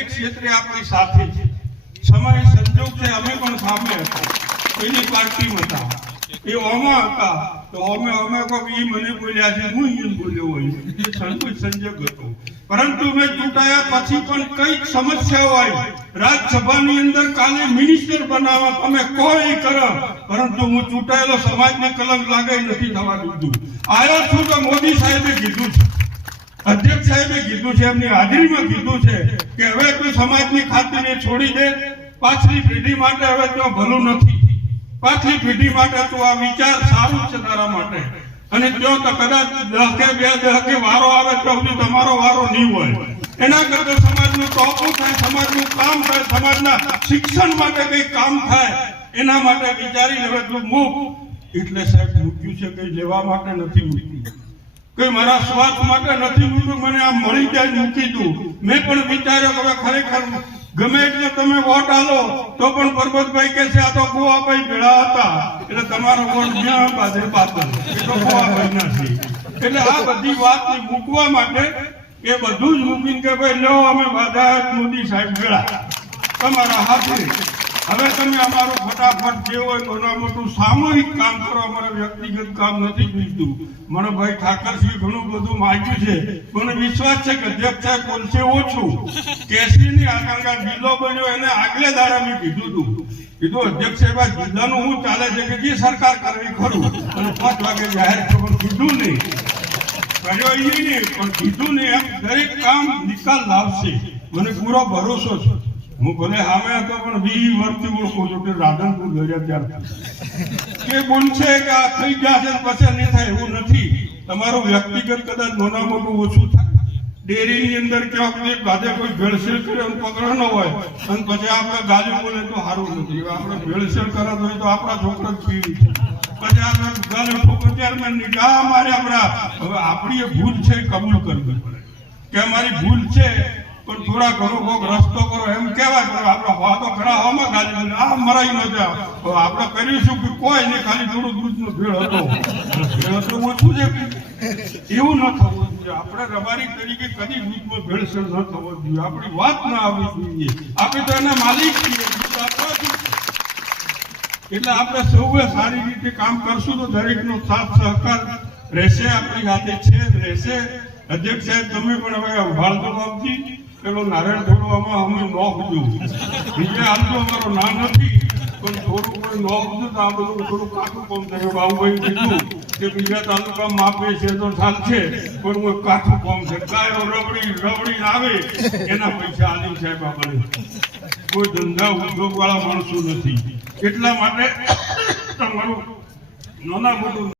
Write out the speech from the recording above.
દરેક ક્ષેત્રે આપણી સાથે છે. સમય સંજોગ છે, અમે પણ સામે હતા, એની પાર્ટીમાં હતા, એ ઓમાં હતા, તો અમે કોઈ મને બોલ્યા છે, હું એમ બોલ્યો હોય, એ સંજોગ હતો. પરંતુ મેં ચૂંટાયા પછી પણ કઈક સમસ્યાઓ આવી. રાજ્યસભાની અંદર કાલે મિનિસ્ટર બનાવવા તમે કોઈ કરો, પરંતુ હું ચૂંટાયેલો સમાજને કલંક લાગે નથી થવા દીધું. આવ્યો છું તો મોદી સાહેબે કીધું છે, અધ્યક્ષ સાહેબે કીધું છે, એમની હાજરીમાં કીધું છે કે હવે તું સમાજની ખાતરી છોડી દે, પાછલી પેઢી માટે હવે તો ભલું નથી, પાછલી પેઢી માટે તો આ વિચાર સારું છે તારા માટે, અને જો તો કદાચ દહકે બે દહકે વારો આવે તો તમારો વારો નહીં હોય. એના કરતા સમાજનું ટોપું થાય, સમાજનું કામ થાય, સમાજના શિક્ષણ માટે કંઈ કામ થાય, એના માટે વિચારી હવે તું મૂક. એટલે સાહેબ મૂક્યું છે, કંઈ લેવા માટે નથી મૂક્યું, કઈ મારા સ્વાર્થ માટે નથી મૂક્યું. મને આ મળી જાય મૂકી દઉં. મેં પણ વિચાર્યો કે ખરેખર ગમે એટલે તમે વોટ આલો તો પણ પરબતભાઈ કહે છે આ તો ગોવાભાઈ ભેળા હતા, એટલે તમારો વોટ જ્યાં બાજે પાતળ, એ તો ગોવાભાઈ નથી. એટલે આ બધી વાત મૂકવા માટે એ બધું જ મૂકીને કે ભાઈ લો અમે બધા મોદી સાહેબ ભેળા તમારા હાથે. હવે તમે અમારું ફટાફટ જે હોય નાના મોટું સામૂહિક કામ કરો, અમારે વ્યક્તિગત કામ નથી જોઈતું. મને ભાઈ ઠાકરસિંહ ઘણું બધું માગ્યું છે, મને વિશ્વાસ છે કે અધ્યક્ષ સાહેબ બોલશે ઓછું. કેસરીની આકાંક્ષા જિલ્લો બન્યો એને આગલે દાડા મેં કીધું અધ્યક્ષ સાહેબ જિલ્લાનું શું ચાલે છે કે જે સરકાર કરવી ખરું, અને 5 વાગે જાહેર કરવાનું કીધું નહીં, કર્યો એ નહીં પણ કીધું નહીં. એમ દરેક કામ નિકાલ લાવશે, મને પૂરો ભરોસો છે. હું ભલે સામે હતો પણ 20 વર્ષથી ઓળખું છું કે રાધનપુર ગયા ત્યારથી કે બોલશે કે આ થઈ જશે પછી નહીં થાય એવું નથી. તમારું વ્યક્તિગત કદાચ નાના મોટું ઓછું થાય, ડેરીની અંદર ક્યાંક ગાજે કોઈ ભેળસેળ કરે પકડ ન હોય અને પછી આપણે ગાજુ બોલે તો સારું નથી. આપણે ભેળસેળ કરત હોય તો આપણા છોકરા પીવી છે, પછી આપણે ગાલે છોકરો ચેરમેન ની કે અમારે હવે આપણી ભૂલ છે કબૂલ કરવી પડે કે અમારી ભૂલ છે, પણ થોડા ઘણો કોક રસ્તો કરો એમ કહેવાય. આપણે વાતો ખરા હોમાં ગાલી આ મરાઈ ન જાવ, આપણે કરીશું કે કોઈ નહીં, ખાલી થોડું દૂધનો ભેળ હતો ઓછું છે, એવું ન થવું જોઈએ. આપણે રબારી તરીકે કદી દૂધમાં ભેળસેળ ન થવો જોઈએ, આપણી વાત ના આવવી જોઈએ. આપણે તો એના માલિક છીએ, એટલે આપણે સૌએ સારી રીતે કામ કરશું તો દરેકનો સાથ સહકાર રહેશે, આપણી સાથે છે રહેશે. અધ્યક્ષ સાહેબ તમે પણ હવે સંભાળતો બાપજી, પેલો નારાયણ ધોળવામાં અમે નોખજો, બીજે હાલતો અમારો ના નથી પણ થોડું કોઈ નોખજો તો આ બધું થોડું કાઠું કામ થાય. બાબુભાઈ કીધું કે બીજા તાલુકામાં માપે છે તો ચાલશે, પણ કોઈ કાઠું કામ છે, ગાયો રબડી આવે એના પૈસા આલી સાહેબ આપણે કોઈ ધંધા ઉદ્યોગ વાળા માણસો નથી. એટલા માટે તમારું નાના મોટું